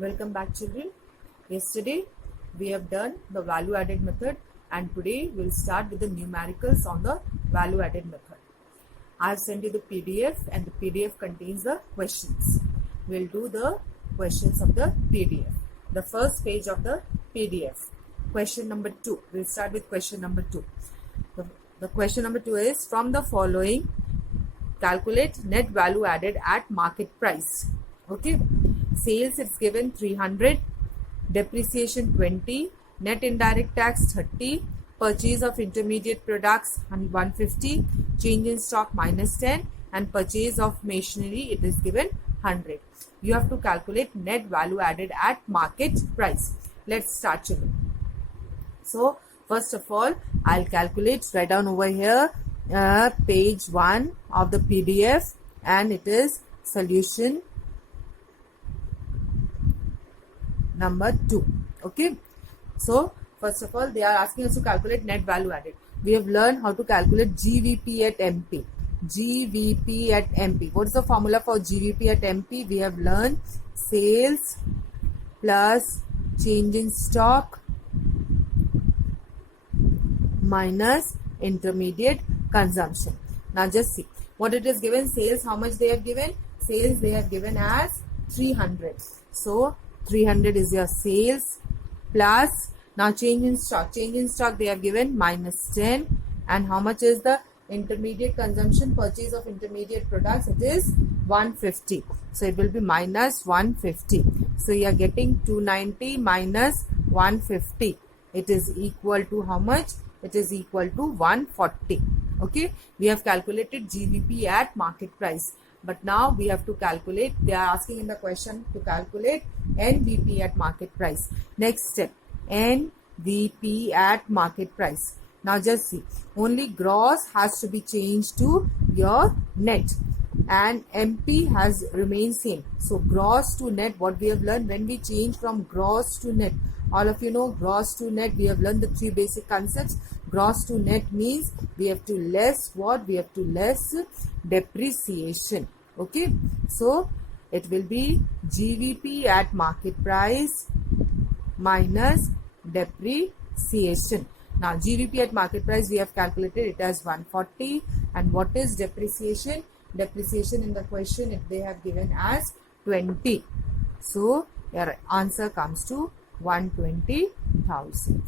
Welcome back, children. Yesterday we have done the value added method, and today we'll start with the numericals on the value added method. I have sent you the PDF, and the PDF contains the questions. We'll do the questions of the PDF. The first page of the PDF. Question number 2. We'll start with question number 2. The question number 2 is, from the following, calculate net value added at market price. Okay. Sales is given 300, depreciation 20, net indirect tax 30, purchase of intermediate products 150, change in stock minus 10, and purchase of machinery it is given 100. You have to calculate net value added at market price. Let's start, children. So first of all, I'll calculate right down over here page 1 of the PDF, and it is solution number 2. Okay, so first of all, they are asking us to calculate net value added. We have learned how to calculate GVP at MP. GVP at MP. What is the formula for GVP at MP? We have learned sales plus change in stock minus intermediate consumption. Now just see what it is given. Sales, how much they have given? Sales they have given as 300. So 300 is your sales plus, now change in stock. Change in stock they have given minus 10, and how much is the intermediate consumption, purchase of intermediate products? It is 150. So it will be minus 150. So you are getting 290 minus 150. It is equal to how much? It is equal to 140. Okay, we have calculated GVP at market price. But now we have to calculate, they are asking in the question to calculate NVP at market price. Next step, NVP at market price. Now just see, only gross has to be changed to your net, and MP has remained same. So gross to net, what we have learned when we change from gross to net, all of you know gross to net, we have learned the 3 basic concepts. Gross to net means we have to less what? We have to less depreciation. Okay, so it will be GVP at market price minus depreciation. Now GVP at market price we have calculated it as 140, and what is depreciation? Depreciation in the question they have given as 20. So your answer comes to 120,000.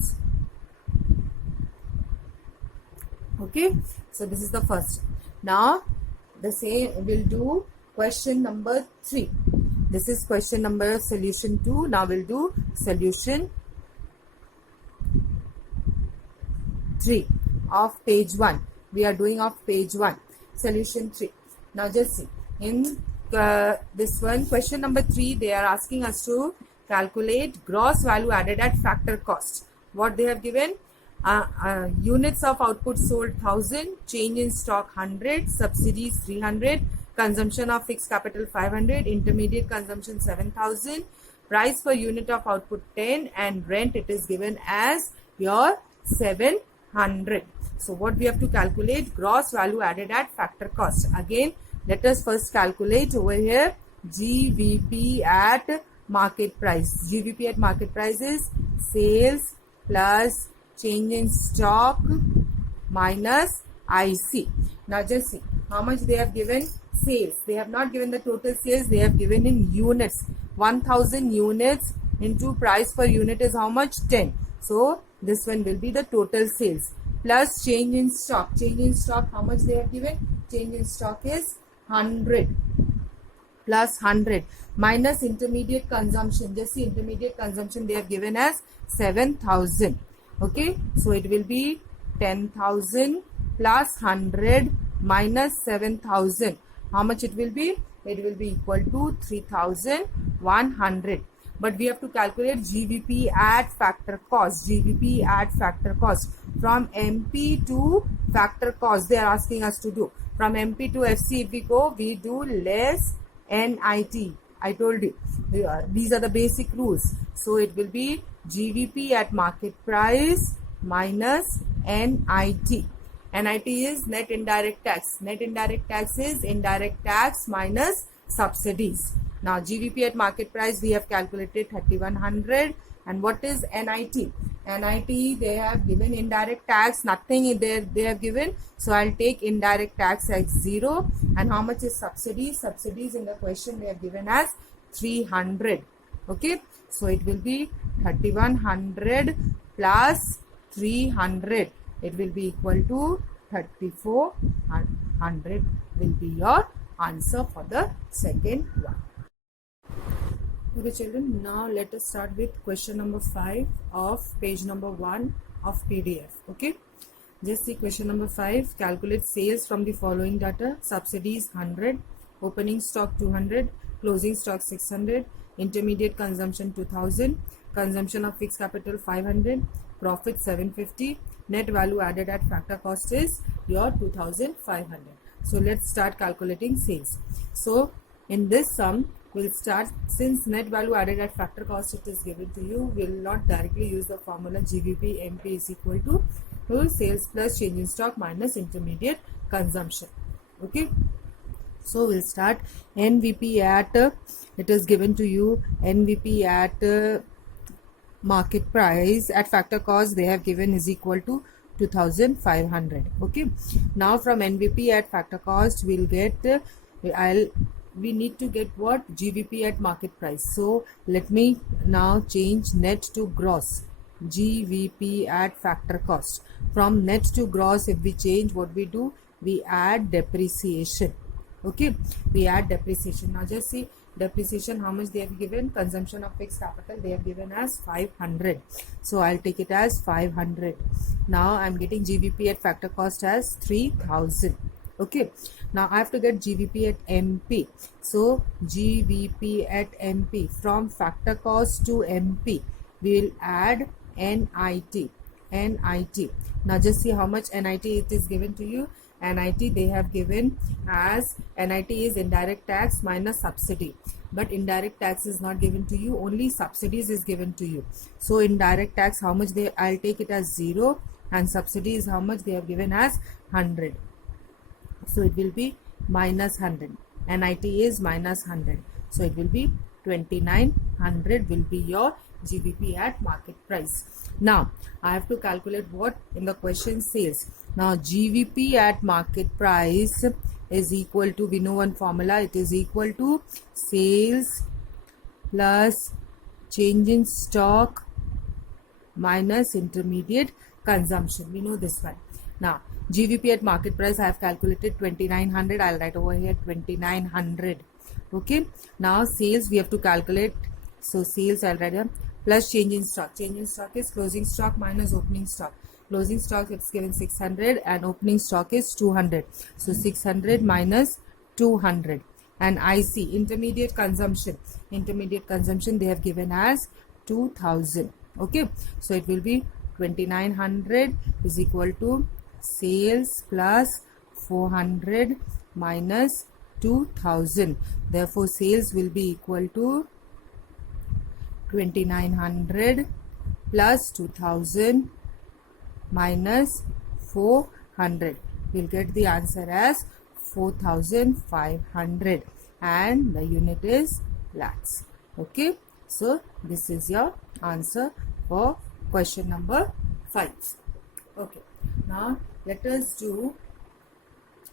Okay, so this is the first. Now the same we'll do question number 3. This is question number solution 2. Now we'll do solution 3 of page 1. We are doing of page 1, solution 3. Now just see, in this one, question number 3, they are asking us to calculate gross value added at factor cost. What they have given? Units of output sold 1000, change in stock 100, subsidies 300, consumption of fixed capital 500, intermediate consumption 7000, price per unit of output 10, and rent it is given as your 700. So what we have to calculate? Gross value added at factor cost. Again, let us first calculate over here GVP at market price. GVP at market price is sales plus change in stock minus IC. Now just see how much they have given. Sales, they have not given the total sales, they have given in units. 1000 units into price per unit is how much? 10. So this one will be the total sales plus change in stock. Change in stock, how much they have given? Change in stock is 100 plus 100 minus intermediate consumption. Just see, intermediate consumption they have given as 7000. Okay, so it will be 10,000 plus 100 minus 7,000. How much it will be? It will be equal to 3,100. But we have to calculate GVP at factor cost. GVP at factor cost. From MP to factor cost, they are asking us to do. From MP to FC, if we go, we do less NIT. I told you, these are the basic rules. So it will be GVP at market price minus NIT. NIT is net indirect tax. Net indirect tax is indirect tax minus subsidies. Now GVP at market price we have calculated 3100. And what is NIT? NIT they have given indirect tax, nothing they have given. So I'll take indirect tax as 0. And how much is subsidy? Subsidies in the question they have given as 300. Okay, so it will be 3100 plus 300. It will be equal to 3400 will be your answer for the second one. Okay children, now let us start with question number 5 of page number 1 of PDF. Okay, just see question number 5. Calculate sales from the following data. Subsidies 100, opening stock 200, closing stock 600, intermediate consumption 2000, consumption of fixed capital 500, profit 750, net value added at factor cost is your 2500. So let's start calculating sales. So in this sum we'll start, since net value added at factor cost it is given to you, we'll not directly use the formula GVP MP is equal to sales plus change in stock minus intermediate consumption. Okay, so we'll start NVP at it is given to you NVP at market price at factor cost they have given is equal to 2500. Okay, now from NVP at factor cost we'll get we need to get what? GVP at market price. So let me now change net to gross. GVP at factor cost. From net to gross, if we change, what we do? We add depreciation. Okay, we add depreciation. Now just see depreciation, how much they have given. Consumption of fixed capital they have given as 500. So I'll take it as 500. Now I'm getting GVP at factor cost as 3000. Okay, now I have to get GVP at MP. So GVP at MP, from factor cost to MP we will add NIT. Now just see how much NIT it is given to you. NIT they have given as NIT is indirect tax minus subsidy, but indirect tax is not given to you, only subsidies is given to you. So indirect tax how much I'll take it as 0, and subsidy is how much they have given as 100. So it will be minus 100. NIT is minus 100. So it will be 2900 will be your GVP at market price. Now I have to calculate what in the question sales. Now GVP at market price is equal to, we know one formula, it is equal to sales plus change in stock minus intermediate consumption. We know this one. Now GVP at market price I have calculated 2900. I'll write over here 2900. Okay, now sales we have to calculate. So sales I'll write here plus change in stock. Change in stock is closing stock minus opening stock. Closing stock it's given 600 and opening stock is 200. So 600 minus 200. And IC, intermediate consumption. Intermediate consumption they have given as 2000. Okay, so it will be 2900 is equal to sales plus 400 minus 2000. Therefore sales will be equal to 2900 plus 2000 minus 400. We'll get the answer as 4500 and the unit is lakhs. Okay, so this is your answer for question number 5. Okay, now let us do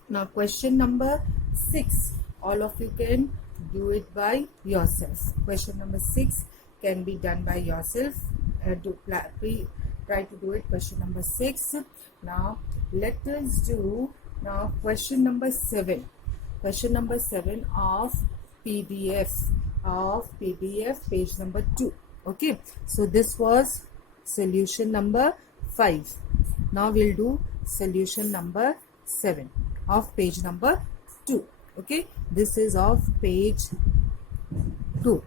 now question number 6. All of you can do it by yourself. Question number 6 can be done by yourself. Try to do it. Question number 6. Now let us do now question number 7. Question number 7 of PDF page number 2. Okay, so this was solution number 5. Now we'll do solution number 7 of page number 2. Okay, this is of page 2.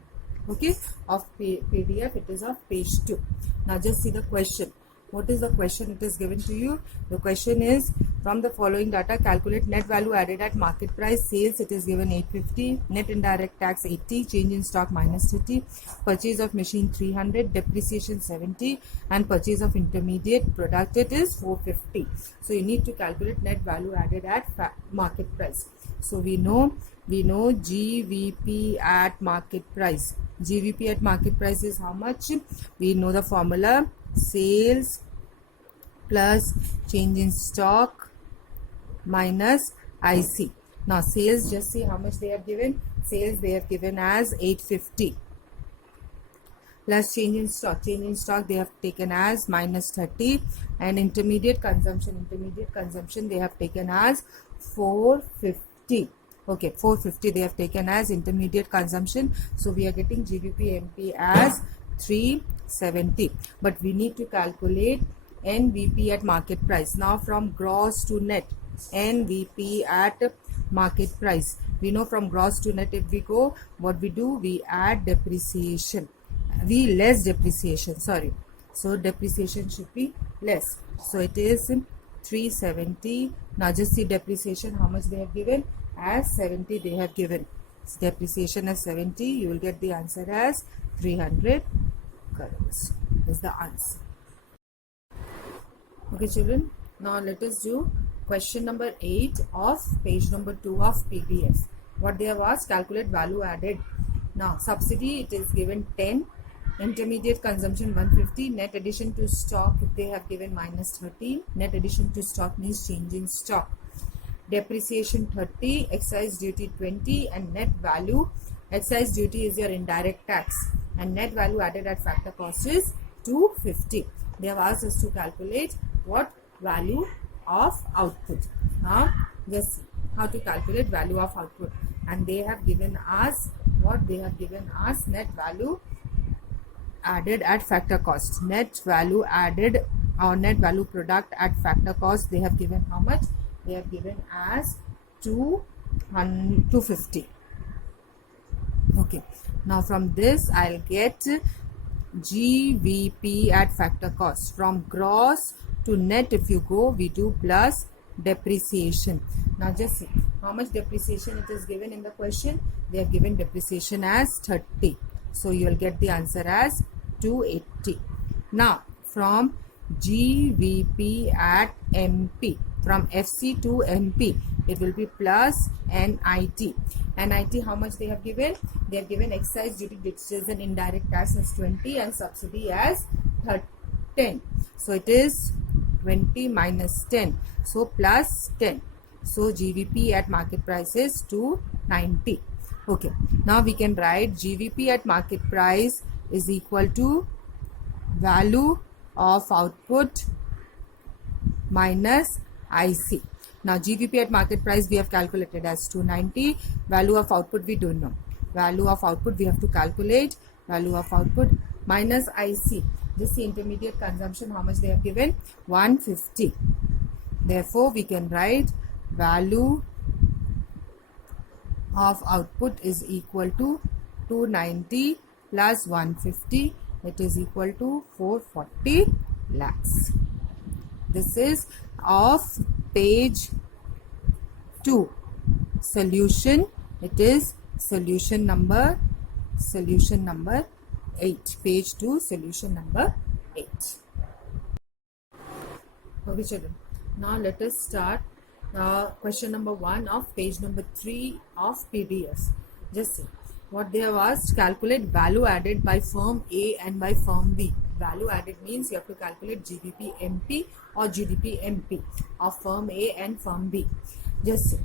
Okay, of PDF it is of page 2. Now just see the question. What is the question? It is given to you. The question is, from the following data calculate net value added at market price. Sales it is given 850, net indirect tax 80, change in stock minus 30, purchase of machine 300, depreciation 70, and purchase of intermediate product it is 450. So you need to calculate net value added at market price. So we know We know GVP at market price. GVP at market price is how much? We know the formula: sales plus change in stock minus IC. Now sales, just see how much they have given. Sales they have given as 850 plus change in stock. Change in stock they have taken as minus 30, and intermediate consumption they have taken as 450. Okay, 450 they have taken as intermediate consumption. So we are getting GVP MP as 370. But we need to calculate NVP at market price. Now from gross to net, NVP at market price. We know from gross to net, if we go, what we do, we add depreciation. We less depreciation, sorry. So depreciation should be less. So it is 370. Now just see depreciation, how much they have given, as 70 they have given. Depreciation as 70, you will get the answer as 300 crores is the answer. Okay children, now let us do question number 8 of page number 2 of PDF. What they have asked, calculate value added. Now subsidy, it is given 10, intermediate consumption 150, net addition to stock they have given minus 13. Net addition to stock means change in stock. Depreciation 30, excise duty 20, and net value, excise duty is your indirect tax, and net value added at factor cost is 250. They have asked us to calculate what value of output. Now just see how to calculate value of output, and they have given us what they have given us: net value added at factor cost. Net value added or net value product at factor cost, they have given how much? They have given as 250. Okay, now from this I'll get GVP at factor cost. From gross to net, if you go, we do plus depreciation. Now just see how much depreciation it is given in the question. They have given depreciation as 30. So you will get the answer as 280. Now from GVP at MP, from FC to MP, it will be plus NIT. NIT, how much they have given? They have given excise duty, which is an indirect tax, as 20, and subsidy as 10. So it is 20 minus 10. So plus 10. So GVP at market price is 290. Okay, now we can write GVP at market price is equal to value of output minus IC. Now GVP at market price we have calculated as 290. Value of output we don't know. Value of output we have to calculate. Value of output minus IC. This is the intermediate consumption, how much they have given? 150. Therefore we can write value of output is equal to 290 plus 150. It is equal to 440 lakhs. This is of page 2 solution. It is solution number 8. Page 2 solution number 8. Okay children, now let us start question number 1 of page number 3 of PDF. Just see what they have asked. Calculate value added by firm A and by firm B. Value added means you have to calculate GVP MP or GDP MP of firm A and firm B. Just see.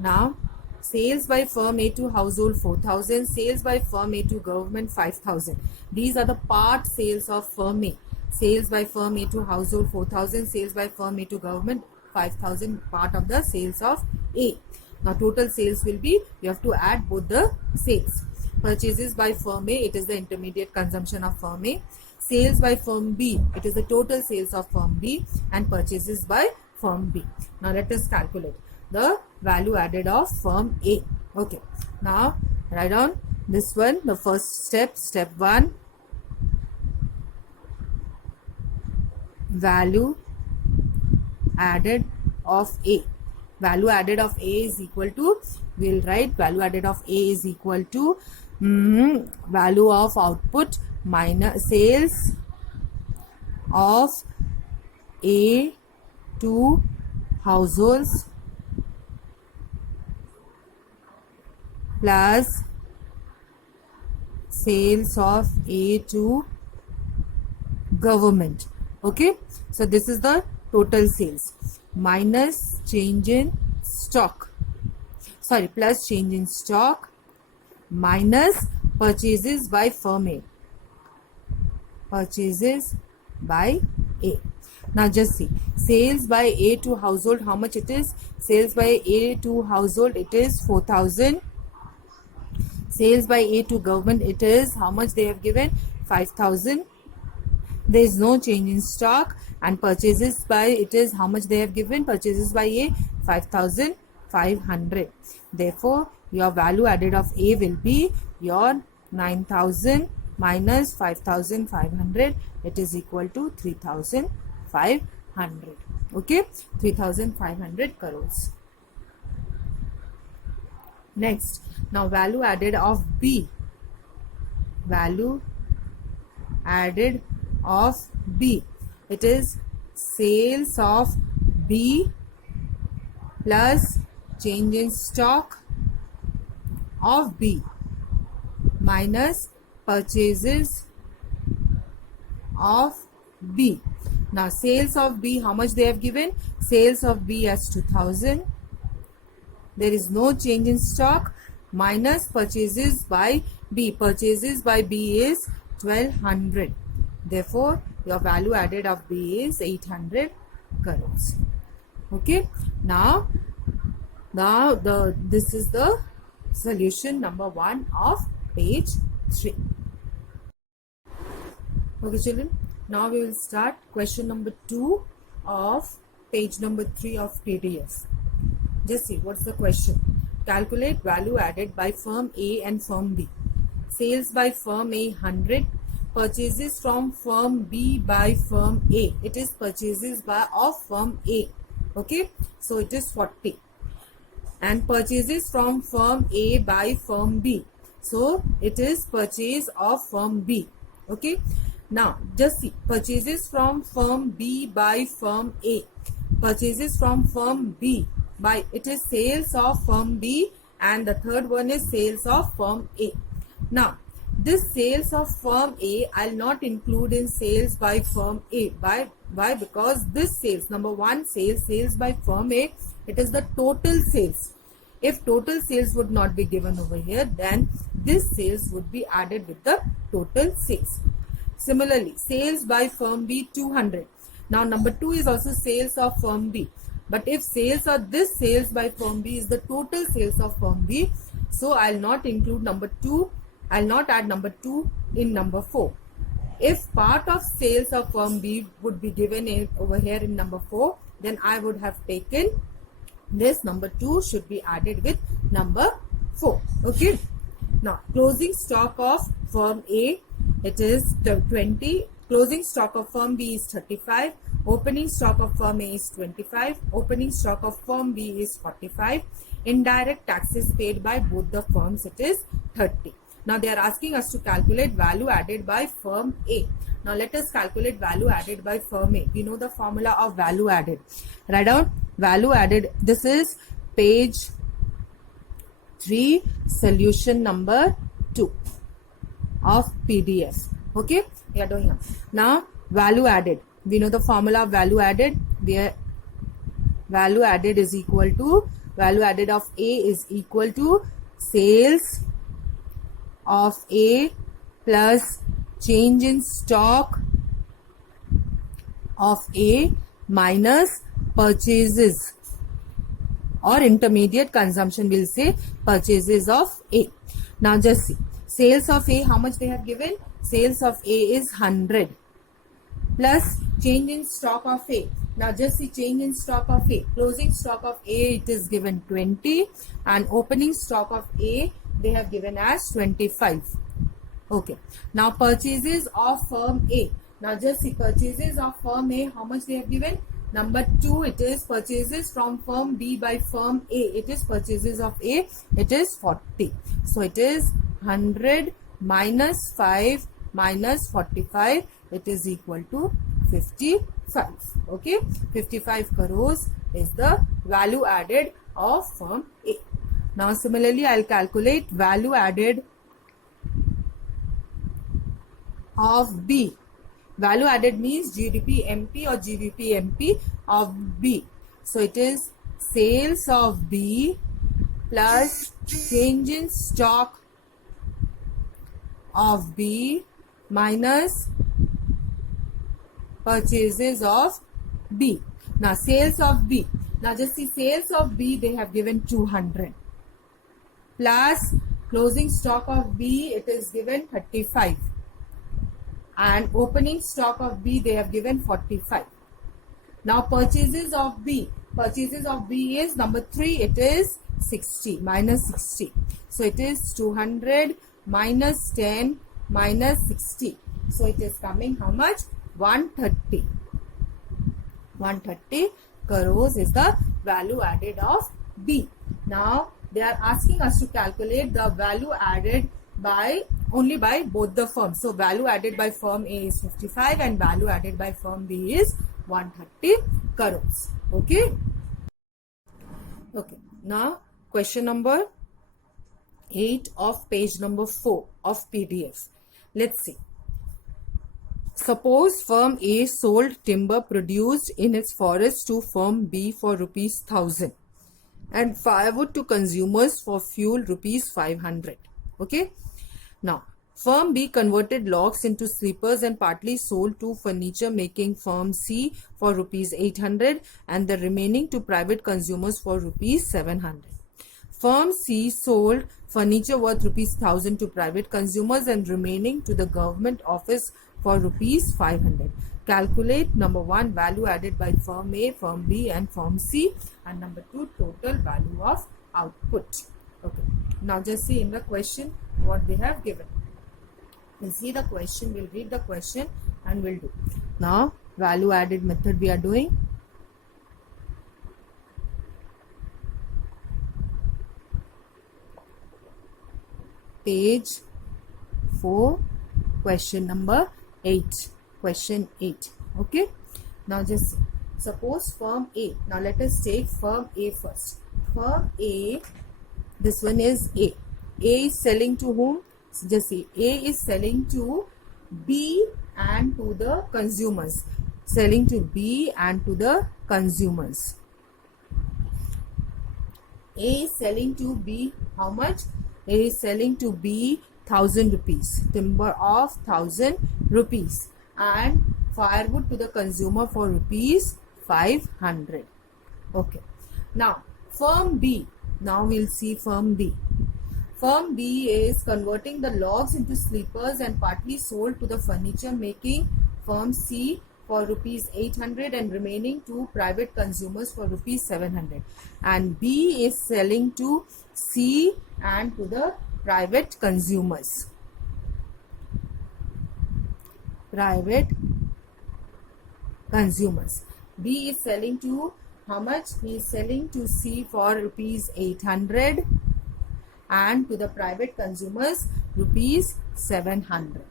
Now sales by firm A to household 4,000, sales by firm A to government 5,000. These are the part sales of firm A. Sales by firm A to household 4,000, sales by firm A to government 5,000, part of the sales of A. Now total sales will be, you have to add both the sales. Purchases by firm A, it is the intermediate consumption of firm A. Sales by firm B, it is the total sales of firm B, and purchases by firm B. Now let us calculate the value added of firm A. Okay, now write down this one, the first step, step 1. Value added of A. Value added of A is equal to, we will write value added of A is equal to value of output minus sales of A to households plus sales of A to government. Okay, so this is the total sales minus change in stock, sorry, plus change in stock minus purchases by firm A, purchases by A. Now just see, sales by A to household, how much it is? Sales by A to household, it is 4,000. Sales by A to government, it is how much they have given? 5,000. There is no change in stock. And purchases by, it is how much they have given? Purchases by A, 5,500. Therefore, your value added of A will be your 9,000 minus 5,500. It is equal to 3,500. Okay, 3,500 crores. Next, now value added of B. Value added of B. It is sales of B plus change in stock of B minus purchases of B. Now sales of B, how much they have given? Sales of B as 2,000. There is no change in stock minus purchases by B. Purchases by B is 1,200. Therefore, your value added of B is 800 crores. Okay. Now this is the solution number 1 of page 3. Okay, children. Now we will start question number 2 of page number 3 of PDF. Just see what's the question. Calculate value added by firm A and firm B. Sales by firm A 100. Purchases from firm B by firm A. It is purchases by of firm A. Okay, so it is 40. And purchases from firm A by firm B. So it is purchase of firm B. Okay. Now just see, purchases from firm B by firm A. Purchases from firm B by, it is sales of firm B, and the third one is sales of firm A. Now this sales of firm A I'll not include in sales by firm A. Why? Because this sales, number 1 sales by firm A, it is the total sales. If total sales would not be given over here, then this sales would be added with the total sales. Similarly, sales by firm B 200. Now number 2 is also sales of firm B. But if sales or this sales by firm B is the total sales of firm B, so I'll not include number 2. I'll not add number 2 in number 4. If part of sales of firm B would be given over here in number 4, then I would have taken this number 2 should be added with number 4. Okay. Now closing stock of firm A, it is 20. Closing stock of firm B is 35. Opening stock of firm A is 25. Opening stock of firm B is 45. Indirect taxes paid by both the firms, it is 30. Now they are asking us to calculate value added by firm A. Now let us calculate value added by firm A. We know the formula of value added. Write down value added. This is page 3, solution number 2 of PDF. Okay. Now value added. We know the formula of value added. Where value added is equal to, value added of A is equal to sales of A plus change in stock of A minus purchases or intermediate consumption, we'll say purchases of A. Now just see, sales of A, how much they have given? Sales of A is 100 plus change in stock of A. Now just see, change in stock of A. Closing stock of A, it is given 20, and opening stock of A they have given as 25. Okay. Now purchases of firm A. Now just see, purchases of firm A, how much they have given? Number 2, it is purchases from firm B by firm A. It is purchases of A. It is 40. So it is 100 minus 5 minus 45. It is equal to 55. Okay. 55 crores is the value added of firm A. Now similarly I'll calculate value added of B. Value added means GDP MP or GVP MP of B. So it is sales of B plus change in stock of B minus purchases of B. Now sales of B. Now just see, sales of B they have given 200 plus closing stock of B it is given 35 and opening stock of B they have given 45. Now purchases of B. Purchases of B is number 3, it is 60 minus 60. So it is 200 minus 10 minus 60. So it is coming how much? 130. 130 crores is the value added of B. Now they are asking us to calculate the value added by only by both the firms. So value added by firm A is 55 and value added by firm B is 130 crores. Okay. Okay. Now question number 8 of page number 4 of PDF. Let's see. Suppose firm A sold timber produced in its forest to firm B for rupees 1000 and firewood to consumers for fuel rupees 500. Okay. Now firm B converted logs into sleepers and partly sold to furniture making firm C for rupees 800 and the remaining to private consumers for rupees 700. Firm C sold furniture worth rupees 1000 to private consumers and remaining to the government office for rupees 500. Calculate number 1 value added by firm A, firm B and firm C, and number 2 total value of output. Okay. Now just see in the question what they have given. We'll see the question, we'll read the question and we'll do. Now value added method we are doing. Page 4, question number 8. Question 8. Okay. Now just suppose firm A. Now let us take firm A first. Firm A, this one is A. A is selling to whom? Just see, A is selling to B and to the consumers. Selling to B and to the consumers. A is selling to B how much? A is selling to B 1000 rupees. Timber of 1000 rupees. And firewood to the consumer for rupees 500. Okay. Now firm B. Now we'll see firm B. Firm B is converting the logs into sleepers and partly sold to the furniture making firm C for rupees 800 and remaining to private consumers for rupees 700. And B is selling to C and to the private consumers. Private consumers. B is selling to how much? He is selling to C for rupees 800 and to the private consumers rupees 700.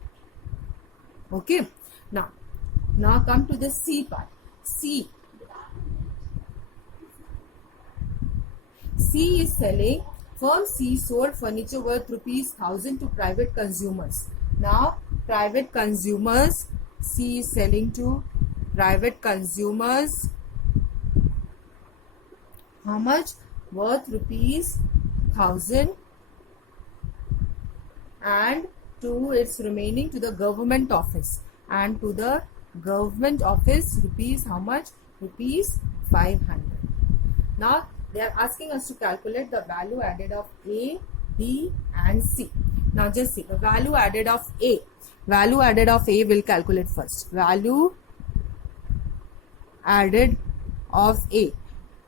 Okay. Now come to the C part. C is selling, firm C sold furniture worth rupees 1000 to private consumers. Now private consumers, C is selling to private consumers how much? Worth rupees 1000 and to its remaining to the government office, and to the government office rupees how much? Rupees 500. Now they are asking us to calculate the value added of A, B and C. Now just see the value added of A. Value added of A will calculate first. Value added of A.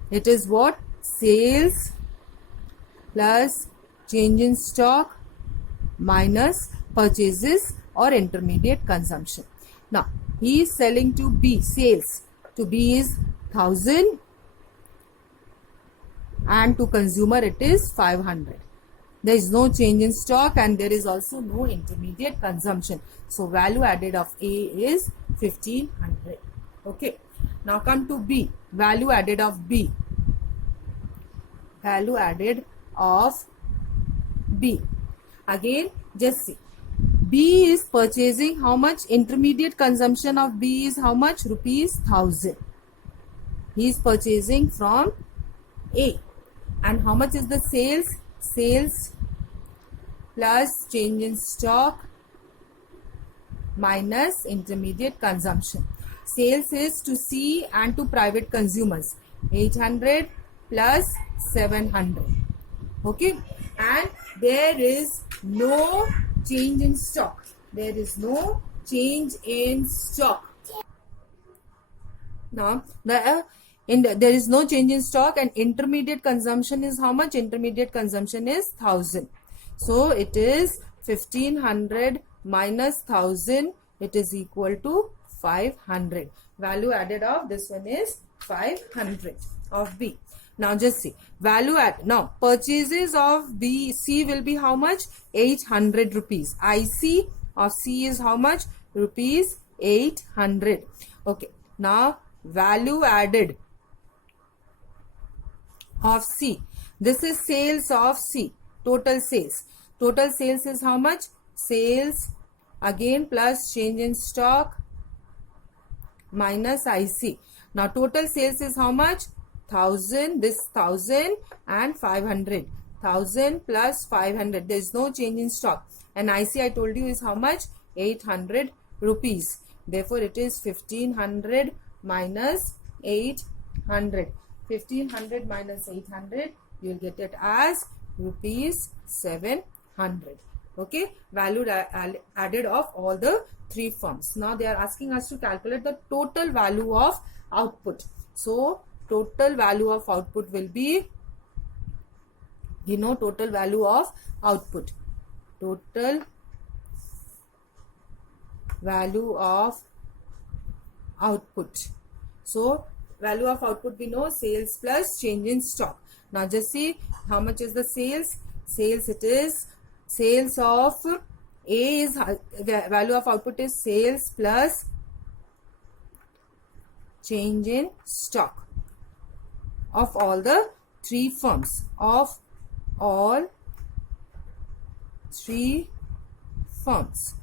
It is what? Sales plus change in stock minus purchases or intermediate consumption. Now he is selling to B. Sales to B is 1000 and to consumer it is 500. There is no change in stock and there is also no intermediate consumption. So value added of A is 1500. Okay. Now come to B. Value added of B. Value added of B. Again, just see. B is purchasing how much? Intermediate consumption of B is how much? Rupees 1000. He is purchasing from A. And how much is the sales? Sales plus change in stock minus intermediate consumption. Sales is to C and to private consumers. 800 plus 700. Okay. And there is no change in stock. There is no change in stock. Now, there is no change in stock, and intermediate consumption is how much? Intermediate consumption is 1000. So, it is 1500 minus 1000. It is equal to 500. Value added of this one is 500 of B. Now, just see. Value add. Now, purchases of B, C will be how much? 800 rupees. IC of C is how much? Rupees 800. Okay. Now, value added of C. This is sales of C. Total sales. Total sales is how much? Sales again plus change in stock minus IC. Now, total sales is how much? 1000, this 1000 and 500. 1000 plus 500. There is no change in stock. And IC I told you is how much? 800 rupees. Therefore, it is 1500 minus 800. 1500 minus 800. You will get it as rupees 700. Okay. Value added of all the three firms. Now, they are asking us to calculate the total value of output. So, total value of output will be, total value of output. Total value of output. So, value of output we know sales plus change in stock. Now, just see how much is the sales. Sales, it is sales of A is value of output is sales plus change in stock of all the three firms. Of all three firms.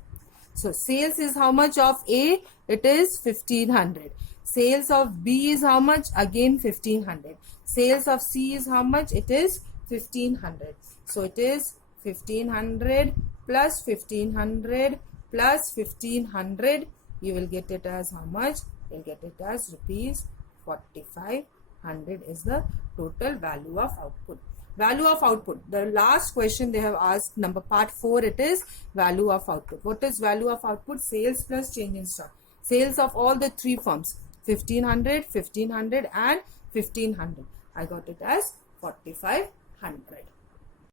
So, sales is how much of A? It is 1500. Sales of B is how much? Again 1500. Sales of C is how much? It is 1500. So, it is 1500 plus 1500 plus 1500. You will get it as how much? You will get it as rupees 4500 is the total value of output. Value of output. The last question they have asked, number part 4, it is value of output. What is value of output? Sales plus change in stock. Sales of all the three firms. 1500, 1500 and 1500. I got it as 4500.